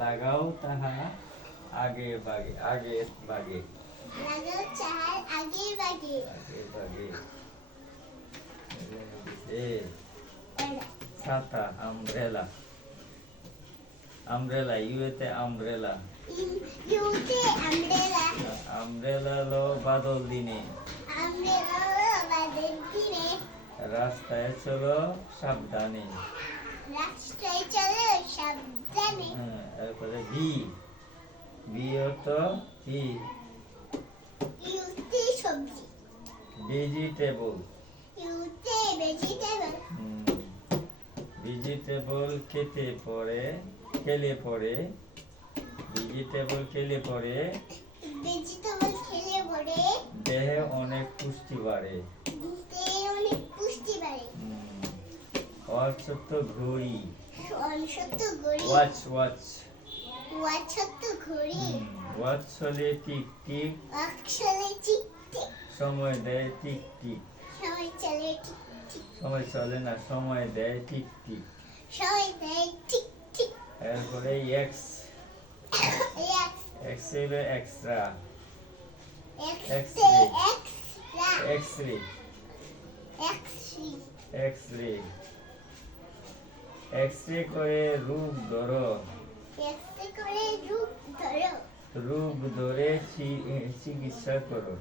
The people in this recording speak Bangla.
লাগাও তাহা আগে বাগে আগে বাগে লাগাও চাহার আগে বাগে আগে বাগে এ ছাতা আমব্রেলা আমব্রেলা ইউতে আমব্রেলা ইউতে আমব্রেলা আমব্রেলা লো বাদল দিনে আমব্রেলা বাদল দিনে রাস্তায় চলো সাবধানে রাস্তায় চলো সাবধানে তারপরে বি তো কি ইউতে সবজি ভেজিটেবল ইউতে ভেজিটেবল ভেজিটেবল খেলে পরে ভেজিটেবল খেলে পরে ভেজিটেবল খেলে পরে দেহে অনেক পুষ্টি বাড়ে দেহে অনেক পুষ্টি বাড়ে অসত্য ঘড়ি অনসত্য ঘড়ি ওয়াচ ওয়াচত্ব ঘড়ি ওয়াচ চলে টিক টিক অক্ষরে টিক টিক সময় দেয় টিক টিক সময় চলে টিক টিক সময় চলে না সময় দেয় টিক টিক সময় দেয় টিক টিক এরপরে x x-ray extra x-ray x-ray x-ray x-ray করে রূপ ধরো এক্সরে করে রূপ ধরো রূপ ধরে চিকিৎসা করো